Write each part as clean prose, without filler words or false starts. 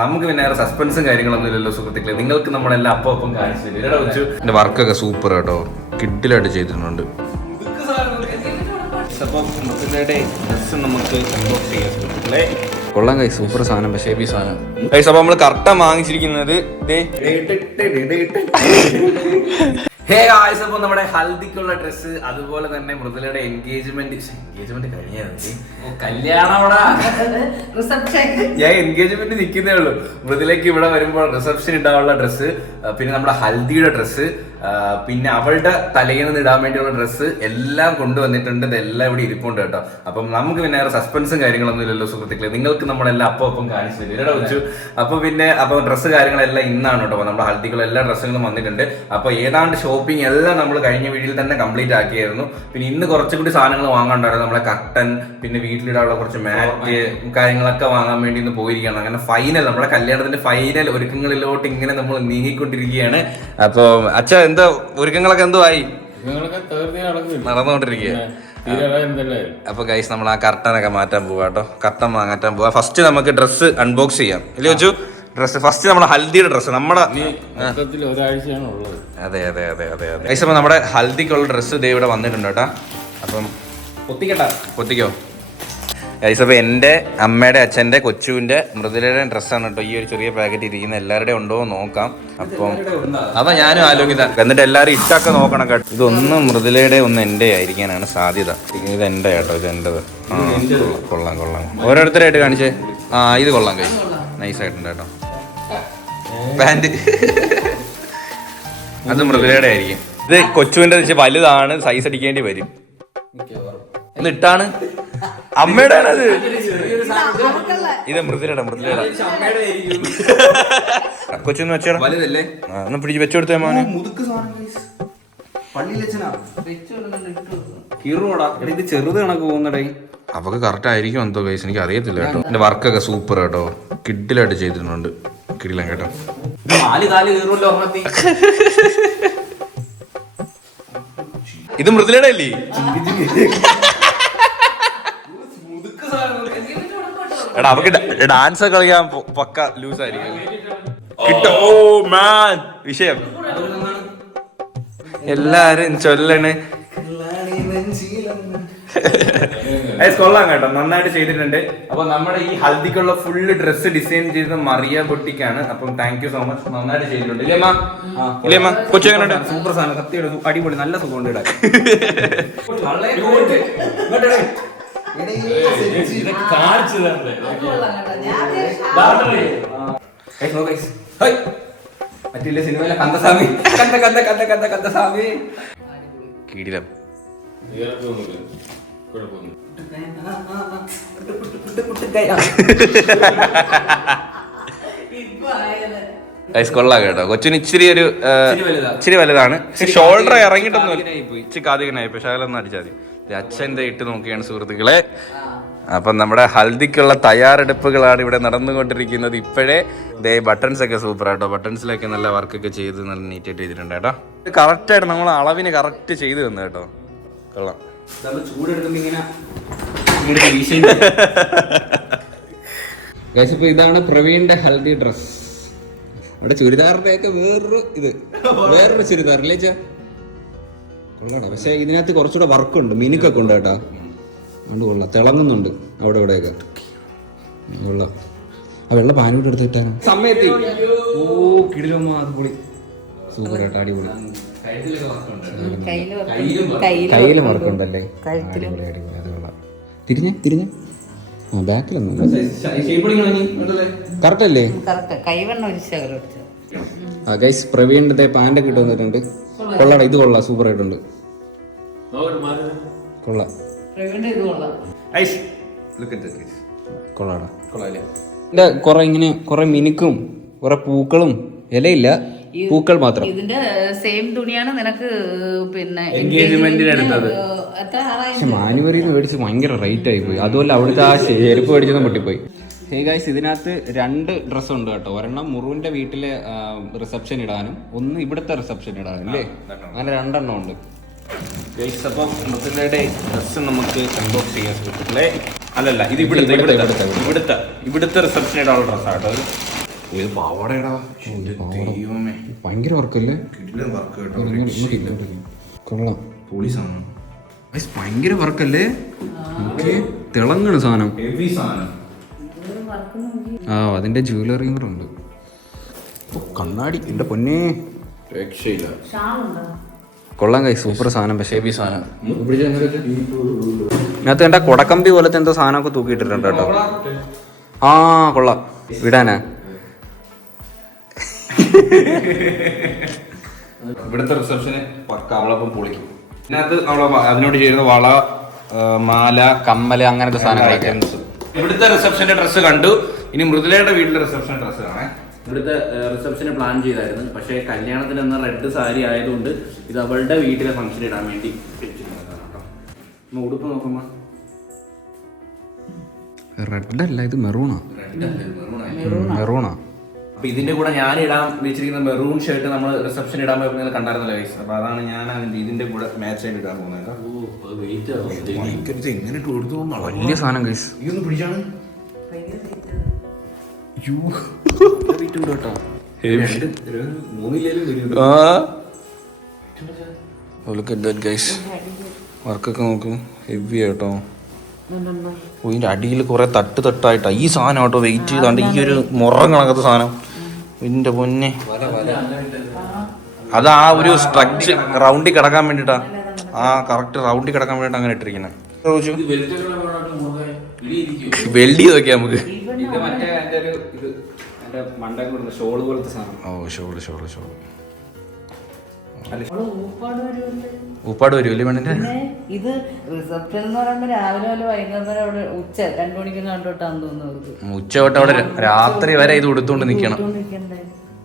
നമുക്ക് പിന്നെ സസ്പെൻസും കാര്യങ്ങളൊന്നും ഇല്ലല്ലോ സുഹൃത്തുക്കളെ. നിങ്ങൾക്ക് നമ്മളെല്ലാം അപ്പം കാണിച്ചു വെച്ചു. എന്റെ വർക്കൊക്കെ സൂപ്പർ കേട്ടോ, കിഡിലായിട്ട് ചെയ്തിട്ടുണ്ട്. കൊള്ളാം കൈ, സൂപ്പർ സാധനം. പക്ഷേ ഈ സാധനം കൈസ് അപ്പൊ നമ്മള് കറക്റ്റാ വാങ്ങിച്ചിരിക്കുന്നത്. അപ്പൊ നമ്മുടെ ഹൽദിക്കുള്ള ഡ്രസ്സ്, അതുപോലെ തന്നെ മൃദുലയുടെ എൻഗേജ്മെന്റ് കഴിഞ്ഞായിരുന്നു. ഞാൻ എൻഗേജ്മെന്റ് നിൽക്കുന്നേ ഉള്ളൂ. മൃദുലയ്ക്ക് ഇവിടെ വരുമ്പോൾ റിസപ്ഷൻ ഇടാനുള്ള ഡ്രസ്സ്, പിന്നെ നമ്മുടെ ഹൽദിയുടെ ഡ്രസ്സ്, പിന്നെ അവളുടെ തലേന്ന് ഇടാൻ വേണ്ടിയുള്ള ഡ്രസ്സ് എല്ലാം കൊണ്ടുവന്നിട്ടുണ്ട്. ഇതെല്ലാം ഇവിടെ ഇരിപ്പുണ്ട് കേട്ടോ. അപ്പം നമുക്ക് പിന്നെ സസ്പെൻസും കാര്യങ്ങളൊന്നും ഇല്ലല്ലോ സുഹൃത്തുക്കളെ. നിങ്ങൾക്ക് നമ്മളെല്ലാം അപ്പം കാണിച്ചു തരും വെച്ചു. അപ്പൊ ഡ്രസ്സ് കാര്യങ്ങളെല്ലാം ഇന്നാണ് കേട്ടോ. നമ്മുടെ ഹൽദിക്കുള്ള എല്ലാ ഡ്രസ്സുകളും വന്നിട്ടുണ്ട്. അപ്പൊ ഏതാണ്ട് ഷോപ്പിംഗ് എല്ലാം നമ്മൾ കഴിഞ്ഞ വീഡിയോയിൽ തന്നെ കംപ്ലീറ്റ് ആക്കിയായിരുന്നു. പിന്നെ ഇന്ന് കുറച്ചുകൂടി സാധനങ്ങൾ വാങ്ങാണ്ടായിരുന്നു. നമ്മളെ കട്ടൻ, പിന്നെ വീട്ടിലിടാനുള്ള കുറച്ച് മാറ്റ് കാര്യങ്ങളൊക്കെ വാങ്ങാൻ വേണ്ടി ഇന്ന് പോയിരിക്കുകയാണ്. അങ്ങനെ ഫൈനൽ, നമ്മുടെ കല്യാണത്തിന്റെ ഫൈനൽ ഒരുക്കങ്ങളിലോട്ട് ഇങ്ങനെ നമ്മൾ നീങ്ങിക്കൊണ്ടിരിക്കുകയാണ്. അപ്പൊ അച്ഛ എന്താ ഒരുക്കങ്ങളൊക്കെ എന്തോ ആയി? നടന്നുകൊണ്ടിരിക്കുക. അപ്പൊ ഗൈസ് നമ്മൾ ആ കർട്ടനൊക്കെ മാറ്റാൻ പോവാ കേട്ടോ. കർട്ടൻ മാറ്റാൻ പോവാ. ഫസ്റ്റ് നമുക്ക് ഡ്രസ്സ് അൺബോക്സ് ചെയ്യാം ഇല്ലേ വെച്ചു? ഡ്രസ്സ് ഫസ്റ്റ് നമ്മുടെ ഹൽദിയുടെ ഡ്രസ്സ് നമ്മുടെ അതെ അതെ അതെ അതെ അതെ ഗൈസ്. അപ്പൊ നമ്മുടെ ഹൽദിക്കുള്ള ഡ്രസ്സ് ഇതേ ഇവിടെ വന്നിട്ടുണ്ട് കേട്ടോ. അപ്പം പൊത്തിക്കോ ഗൈസ്. അപ്പൊ എന്റെ അമ്മയുടെ, അച്ഛന്റെ, കൊച്ചുവിന്റെ, മൃദുലയുടെ ഡ്രസ്സാണ് കേട്ടോ ഈ ഒരു ചെറിയ പാക്കറ്റ് ഇരിക്കുന്നത്. എല്ലാവരുടെയും ഉണ്ടോ നോക്കാം. അപ്പം അതാ ഞാനും ആലോചിക്കുന്ന. എന്നിട്ട് എല്ലാവരും ഇട്ടൊക്കെ നോക്കണം കേട്ടോ. ഇതൊന്നും മൃദുലയുടെ ഒന്ന് എന്റെ ആയിരിക്കാനാണ് സാധ്യത. ഇത് എന്റെ കേട്ടോ, ഇത് എന്റേത്. കൊള്ളാം കൊള്ളാം. ഓരോരുത്തരായിട്ട് കാണിച്ചേ. ഇത് കൊള്ളാം കഴിയും, നൈസ് ആയിട്ടുണ്ട് കേട്ടോ. പാന്റ് അത് മൃദുലയുടെ ആയിരിക്കും. ഇത് കൊച്ചുവിന്റെ വലുതാണ്, സൈസ് അടിക്കേണ്ടി വരും. എന്നിട്ടാണ് അമ്മയുടെ ആണത്. ഇത് മൃദുലയുടെ കൊച്ചൊന്ന് വെച്ചോടാ. ഒന്ന് പിടിച്ച് വെച്ചോടുത്തേ മോനെ. ഇത് ചെറുത് കണക്ക് പോകുന്നടേ. അവക്ക് കറക്റ്റ് ആയിരിക്കും എന്തോ കേസ്, എനിക്ക് അറിയത്തില്ല കേട്ടോ. എന്റെ വർക്കൊക്കെ സൂപ്പർ കേട്ടോ, കിഡിലായിട്ട് ചെയ്തിട്ടുണ്ട്. കിടിലം കേട്ടോ. ഇത് മൃദുലയുടെ അല്ലേ? എടാ അവക്ക് ഡാൻസ് ഒക്കെ കളിക്കാൻ പക്ക ലൂസ് ആയിരിക്കും. കിട്ടോ മാൻ വിഷയം എല്ലാരും ചൊല്ലണ്. കൊള്ളാം കേട്ടോ, നന്നായിട്ട് ചെയ്തിട്ടുണ്ട്. അപ്പൊ നമ്മുടെ ഈ ഹൽദിക്കുള്ള ഫുള്ള് ഡ്രസ്സ് ഡിസൈൻ ചെയ്തത് മറിയ ബൊട്ടിക്കാണ്. അപ്പം താങ്ക് യു സോ മച്ച്, നന്നായിട്ട് ചെയ്തിട്ടുണ്ട്. ഇല്ലേമ്മ കൊച്ചു എങ്ങനെയുണ്ട്? സൂപ്പർ സാധനം, സത്യം അടിപൊളി, നല്ല സുഖമുണ്ട് ഇടാൻ. മറ്റില്ല സിനിമയിലെ കന്തസ്വാമി കന്തസ്വാമി കീടിലം. കൊള്ളാം കേട്ടോ. കൊച്ചിന് ഇച്ചിരി വലുതാണ്. ഷോൾഡർ ഇറങ്ങിയിട്ടൊന്നും ഇച്ചിരി കാതികനായി. പക്ഷെ അകലൊന്നും അടിച്ചാൽ മതി. അച്ഛൻ്റെ ഇട്ട് നോക്കിയാണ് സുഹൃത്തുക്കളെ. അപ്പം നമ്മുടെ ഹൽദിക്കുള്ള തയ്യാറെടുപ്പുകളാണ് ഇവിടെ നടന്നുകൊണ്ടിരിക്കുന്നത്. ഇപ്പോഴേ ദേ ബട്ടൺസ് ഒക്കെ സൂപ്പർ ആട്ടോ. ബട്ടൺസിലൊക്കെ നല്ല വർക്കൊക്കെ ചെയ്ത് നല്ല നീറ്റായിട്ട് ചെയ്തിട്ടുണ്ട് കേട്ടോ. കറക്റ്റായിട്ട് നമ്മൾ അളവിന് കറക്റ്റ് ചെയ്ത് തന്നു കേട്ടോ. കൊള്ളാം. ഇപ്പൊ ഇതാണ് പ്രവീണിന്റെ ഹൽദി ഡ്രസ്. അവിടെ ചുരിദാറിന്റെ ഒക്കെ വേറൊരു ചുരിദാർ ഇല്ലേ ചാ? കൊള്ളാം. പക്ഷെ ഇതിനകത്ത് കുറച്ചുകൂടെ വർക്കുണ്ട്, മിനുക്കൊക്കെ ഉണ്ട് കേട്ടോ. അതുകൊണ്ട് കൊള്ളാം, തിളങ്ങുന്നുണ്ട് അവിടെ ഇവിടെയൊക്കെ. കൊള്ളാം. ആ വെള്ള പാനൂട്ട് എടുത്ത് കിട്ടാനാ സമയത്ത്. ഓ കിടിലമ്മ, അത് പൊളി, സൂപ്പർ കേട്ടോ, അടിപൊളി. കയ്യിലും വർക്കുണ്ടല്ലേ, അടിപൊളി അടിപൊളി. അത് കൊള്ളാം. തിരിഞ്ഞേ ബാക്കിലൊന്നും കറക്റ്റ് അല്ലേ? ഗൈസ് പ്രവീണിന്റെ പാൻ്റൊക്കെ ഇട്ട് വന്നിട്ടുണ്ട്. കൊള്ളാടാ, ഇത് കൊള്ളാം, സൂപ്പർ ആയിട്ടുണ്ട്. കൊള്ളാം, കൊള്ളാടാ. കൊറേ ഇങ്ങനെ കൊറേ മിനുക്കും കൊറേ പൂക്കളും, ഇലയില്ല, പൂക്കൾ മാത്രം. ഇതിന്റെ സെയിം തുണിയാണ് നിനക്ക് പിന്നെ എൻഗേജ്മെന്റിന് എടുത്തത്. പക്ഷെ മാനുവരിന്ന് മേടിച്ച് ഭയങ്കര റേറ്റ് ആയി പോയി. അതുപോലെ അവിടുത്തെ ആ ചെരുപ്പ് മേടിച്ചതും പൊട്ടിപ്പോയി. ഹേ ഗൈസ്, ഇതിനകത്ത് 2 ഡ്രസ്സ് ഉണ്ട് കേട്ടോ. ഒരെണ്ണം മുറുവിന്റെ വീട്ടിലെ റിസപ്ഷൻ ഇടാനും ഒന്ന് ഇവിടുത്തെ റിസപ്ഷൻ ഇടാനും അല്ലേ? അങ്ങനെ 2 എണ്ണം ഉണ്ട്. അപ്പം മൃദുലയുടെ ഡ്രസ്സ് നമുക്ക് അൺബോക്സ് ചെയ്യാൻ. അല്ലല്ല, ഇത് ഇവിടുത്തെ റിസപ്ഷൻ ഇടാനുള്ള ഡ്രസ്സാട്ടോ. ഇത് പാവാടയടാ. ദൈവമേ, ഭയങ്കര വർക്കല്ലേ, വർക്ക് കേട്ടോ. കൊള്ളാം. പൊളി സാധനം, ഭയങ്കര വർക്കല്ലേ, തിളങ്ങണ സാധനം. ഹെവി സാധനം. ആ അതിന്റെ ജ്വല്ലറിയും കൂടെ ഉണ്ട്. കണ്ണാടി എന്റെ പൊന്നേ, രക്ഷയില്ല. കൊള്ളാം കൈ, സൂപ്പർ സാധനം. പക്ഷേ ഹെവി സാധനം. ഇതിനകത്ത് എന്റെ കൊടക്കമ്പി പോലത്തെ എന്തോ സാധനമൊക്കെ തൂക്കിയിട്ടിട്ടുണ്ട് കേട്ടോ. ആ കൊള്ളാം, വിടാനാ. ഇവിടുത്തെ റിസപ്ഷന് പക്ക അവളപ്പം പൊളിക്കും. ഇതിനകത്ത് അതിനോട് ചേരുന്ന വള, മാല, കമ്മല്, അങ്ങനത്തെ സാധനങ്ങളൊക്കെ. ഇവിടുത്തെ റിസപ്ഷന്റെ ഡ്രസ്സ് കണ്ടു. ഇനി മൃദുലയുടെ വീട്ടിലെ റിസപ്ഷൻ ഡ്രസ്സ് കാണേ. ഇവിടുത്തെ റിസപ്ഷന് പ്ലാൻ ചെയ്തായിരുന്നു, പക്ഷേ കല്യാണത്തിന് എന്ന റെഡ് സാരി ആയതുകൊണ്ട് ഇത് അവളുടെ വീട്ടിലെ ഫംഗ്ഷൻ ഇടാൻ വേണ്ടി വെച്ചിരുന്നതാണ് കേട്ടോ. ഉടുപ്പ് നോക്കുമ്പോ റെഡ് അല്ല, ഇത് മെറൂണാ. മെറൂണാ. അപ്പൊ ഇതിന്റെ കൂടെ ഞാൻ ഇടാൻ വെച്ചിരിക്കുന്ന മെറൂൺ ഷർട്ട് നമ്മൾ റിസപ്ഷൻ ഇടാൻ പോയി കണ്ടായിരുന്നല്ലോ ഗൈസ്. അപ്പൊ അതാണ് ഞാൻ ഇതിന്റെ കൂടെ മാച്ച് ആയിട്ട് ഇടാൻ പോകുന്നത്. എങ്ങനെ എടുത്തു വലിയ സാധനം ഗൈസ്. ഇതൊന്ന് പിടിച്ചാണ് വർക്കൊക്കെ നോക്ക്, ഹെവി ആയിട്ടോ. ഇതിന്റെ അടിയിൽ കുറെ തട്ടായിട്ടാ ഈ സാധനം കേട്ടോ വെയിറ്റ് ചെയ്താണ്ട് ഈ ഒരു മുറം കണക്കത്തെ സാധനം. ഇതിന്റെ പൊന്നെ, അത് ആ ഒരു സ്ട്രക്ചർ റൗണ്ടിൽ കിടക്കാൻ വേണ്ടിട്ടാ, ആ കറക്റ്റ് റൗണ്ടിൽ കിടക്കാൻ വേണ്ടിട്ട് അങ്ങനെ ഇട്ടിരിക്കുന്നത്. വെൽഡ് ചെയ്ത് വെക്കാം നമുക്ക്. ഷോള് പോലത്തെ സാധനം. ഓ ഷോള് ഊപ്പാട് വരുമല്ലേ പെണ്ണിന്റെ. ഇത് റിസപ്ഷൻ എന്ന് പറയുമ്പോ രാവിലെ വല്ല വൈകുന്നേരം അവിടെ ഉച്ച 2 മണിക്ക് കണ്ടോട്ടാന്ന് തോന്നുന്നു. ഉച്ച തൊട്ട് അവിടെ രാത്രി വരെ ഇത് ഉടുത്തോണ്ട് നിക്കണം.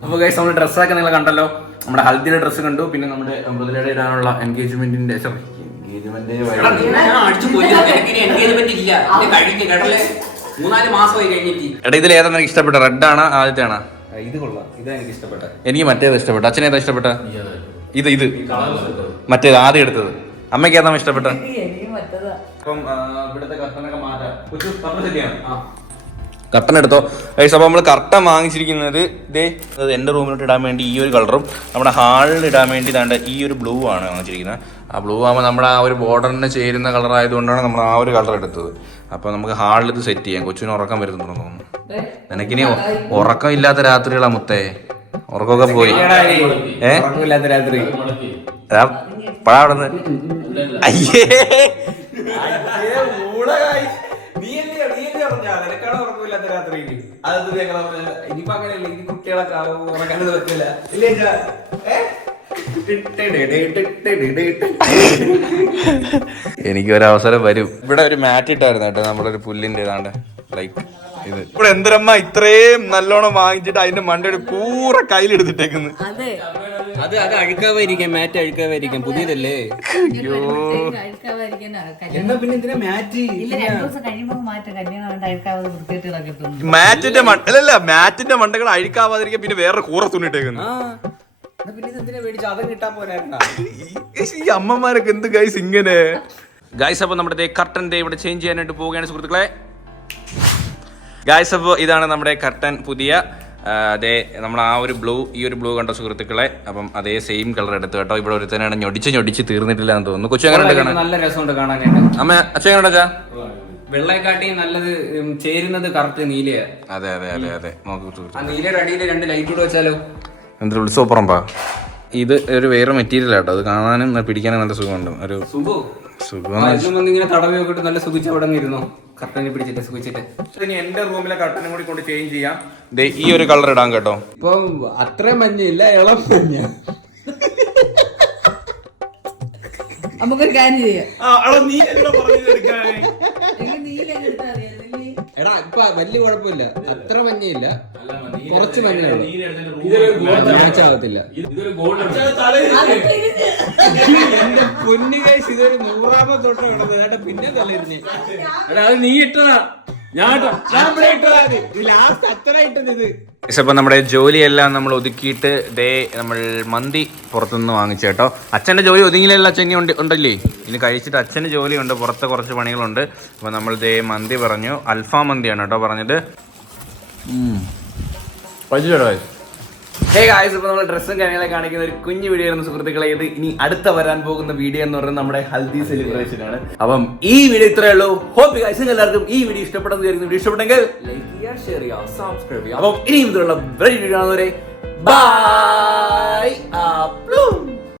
അപ്പൊ ഗൈസ് നമ്മുടെ ഡ്രസ്സൊക്കെ നിങ്ങൾ കണ്ടല്ലോ. നമ്മുടെ ഹൽദിയുടെ ഡ്രസ്സ് കണ്ടു, പിന്നെ നമ്മുടെ മൃദുലയുടെ ഇടാനുള്ള എൻഗേജ്മെന്റിന്റെ എടാ ഇതിൽ ഏതാ നിനക്ക് ഇഷ്ടപ്പെട്ട? റെഡ് ആണ് ആദ്യത്തെ ആണോ? ഇത് കൊള്ളാം, ഇതാ എനിക്ക് ഇഷ്ടപ്പെട്ട. എനിക്ക് മറ്റേത് ഇഷ്ടപ്പെട്ട. അച്ഛനെ ഏതാ ഇഷ്ടപ്പെട്ട? ഇത് മറ്റേത് ആദ്യം എടുത്തത്. അമ്മയ്ക്ക് ഏതാ ഇഷ്ടപ്പെട്ട? അപ്പം ഇവിടുത്തെ കർട്ടനൊക്കെ മാറ്റാം. കർട്ടൻ എടുത്തോ ഗൈസ്. അപ്പോൾ നമ്മൾ കർട്ടൻ വാങ്ങിച്ചിരിക്കുന്നത് ഇതേ, എൻ്റെ റൂമിലോട്ട് ഇടാൻ വേണ്ടി ഈ ഒരു കളറും നമ്മുടെ ഹാളിൽ ഇടാൻ വേണ്ടി ഇതാണ്ട് ഈ ഒരു ബ്ലൂ ആണ് വാങ്ങിച്ചിരിക്കുന്നത്. ആ ബ്ലൂ ആകുമ്പോൾ നമ്മുടെ ആ ഒരു ബോർഡറിന് ചേരുന്ന കളർ ആയതുകൊണ്ടാണ് നമ്മൾ ആ ഒരു കളർ എടുത്തത്. അപ്പോൾ നമുക്ക് ഹാളിൽ ഇത് സെറ്റ് ചെയ്യാം. കൊച്ചിന് ഉറക്കം വരുന്നുണ്ടെന്ന് തോന്നുന്നു. നിനക്കിനി ഉറക്കം ഇല്ലാത്ത രാത്രികളാ മുത്തേ, ഉറക്കമൊക്കെ പോയി. ഉറക്കമില്ലാത്ത രാത്രി പഴ അവിടെ നിന്ന് അയ്യേ ഇനിയിപ്പോ അങ്ങനെയല്ല, ഇനി കുട്ടികളൊക്കെ ഉറക്കാനത് പറ്റില്ല. എനിക്കൊരവസരം വരും. ഇവിടെ ഒരു മാറ്റ് ഇട്ടായിരുന്നു കേട്ടോ, നമ്മുടെ ഒരു പുല്ലിന്റെ ഏതാണ്ട് ലൈക്ക് ഇത്. ഇവിടെ എന്തരമ്മ ഇത്രയും നല്ലോണം വാങ്ങിച്ചിട്ട് അതിന്റെ മണ്ടയുടെ പൂറ കയ്യിലെടുത്തിട്ടേക്കുന്നു. അത് അഴുക്കാവായിരിക്കാം, മാറ്റ് അഴുക്കാവായിരിക്കാം, പുതിയതല്ലേ. എന്നാ പിന്നെ എന്തിനാ മാറ്റ്? മാറ്റിന്റെ അല്ലല്ല, മാറ്റിന്റെ മണ്ടകൾ അഴുക്കാവാതിരിക്കാൻ പിന്നെ വേറെ കൂറ തുണിട്ടേക്കുന്നു. ഈ അമ്മമാരൊക്കെ എന്ത് ഗൈസ് ഇങ്ങനെ. ഗൈസ് അപ്പോൾ നമ്മുടെ കർട്ടൻ ഇവിടെ ചേഞ്ച് ചെയ്യാനായിട്ട് പോവുകയാണ് സുഹൃത്തുക്കളെ. ഗൈസ് അപ്പോൾ ഇതാണ് നമ്മുടെ കർട്ടൻ പുതിയ. അതേ നമ്മൾ ആ ഒരു ബ്ലൂ, ഈ ഒരു ബ്ലൂ കണ്ട സുഹൃത്തുക്കളെ. അപ്പം അതേ സെയിം കളർ എടുത്തു കേട്ടോ. ഇവിടെ ഒരുത്തനാണ് ഞൊടിച്ച് തീർന്നിട്ടില്ല എന്ന് തോന്നുന്നു. കൊച്ചു എങ്ങനെ? നല്ല രസമുണ്ട് കാണാനായിട്ട്. അമ്മ അച്ഛൻ എങ്ങനെയാ? വെള്ളയെക്കാട്ടി നല്ലത് ചേരുന്നത് കറക്റ്റ് നീലയാ. അതെ അതെ അതെ അതെ. ആ നീലയുടെ അടിയിൽ 2 ലൈറ്റ് കൂടെ വെച്ചാലോ? എന്തൊരു ഉത്സവപ്പുറമ്പാ ഇത്. ഒരു വേറെ മെറ്റീരിയൽ ആട്ടോ, അത് കാണാനും പിടിക്കാനും നല്ല സുഖമുണ്ട്. ഒരു സുഖം ഇങ്ങനെ തടവി നോക്കിട്ട് നല്ല സുഖിച്ച് അവിടെ ഇരുന്നോ, കർട്ടനെ പിടിച്ചിട്ട് സുഖിച്ചിട്ട്. ഇനി എന്റെ റൂമിലെ കർട്ടനും കൂടി കൊണ്ട് ചേഞ്ച് ചെയ്യാം. ഈ ഒരു കളർ ഇടാൻ കേട്ടോ. ഇപ്പൊ അത്ര മഞ്ഞയില്ല, ഇളം മഞ്ഞ. നമുക്കൊരു കാര്യം ചെയ്യാം. എടാ ഇപ്പൊ വലിയ കുഴപ്പമില്ല, അത്ര മഞ്ഞയില്ല, കുറച്ച് മഞ്ഞയുള്ളൂ. ആവത്തില്ല. എന്റെ പൊന്നു ഗൈസ്, ഇതൊരു 100ാമത്തെ തൊട്ട് കിടന്നത്. പിന്നെ തള്ളിരുന്നേ. എടാ അത് നീ ഇട്ടതാ, ഇപ്പൊ നമ്മുടെ ജോലിയെല്ലാം നമ്മൾ ഒതുക്കിയിട്ട് ദേ നമ്മൾ മന്തി പുറത്തുനിന്ന് വാങ്ങിച്ചു കേട്ടോ. അച്ഛൻ്റെ ജോലി ഒതുങ്ങിയില്ല, അച്ഛൻ ഇനി ഉണ്ടല്ലേ, ഇനി കഴിച്ചിട്ട് അച്ഛന് ജോലിയുണ്ട്, പുറത്ത് കുറച്ച് പണികളുണ്ട്. അപ്പോൾ നമ്മൾ ദേ മന്തി പറഞ്ഞു, അൽഫാം മന്തിയാണ് കേട്ടോ പറഞ്ഞത്. ഹേ ഗായ്സ്, ഇപ്പോൾ നമ്മൾ ഡ്രസ്സും കാര്യങ്ങളെ കാണിക്കുന്ന ഒരു കുഞ്ഞു വീഡിയോ ആയിരുന്നു സുഹൃത്തുക്കളെ. ഇത് ഇനി അടുത്ത വരാൻ പോകുന്ന വീഡിയോ എന്ന് പറയുന്നത് നമ്മുടെ ഹൽദി സെലിബ്രേഷൻ ആണ്. അപ്പം ഈ വീഡിയോ ഇത്രയേ ഉള്ളൂ. ഹോപ്പ് ഗായ്സ് നിങ്ങൾക്ക് എല്ലാവർക്കും ഈ വീഡിയോ ഇഷ്ടപ്പെട്ടെന്ന് വിചാരിക്കുന്നു. വീഡിയോ ഇഷ്ടപ്പെട്ടെങ്കിൽ ലൈക്ക് ചെയ്യുക, ഷെയർ ചെയ്യുക, സബ്സ്ക്രൈബ് ചെയ്യുക. അപ്പം ഇനിയും ഇതിലുള്ള വീഡിയോ കാണുന്നവരെ ബൈ.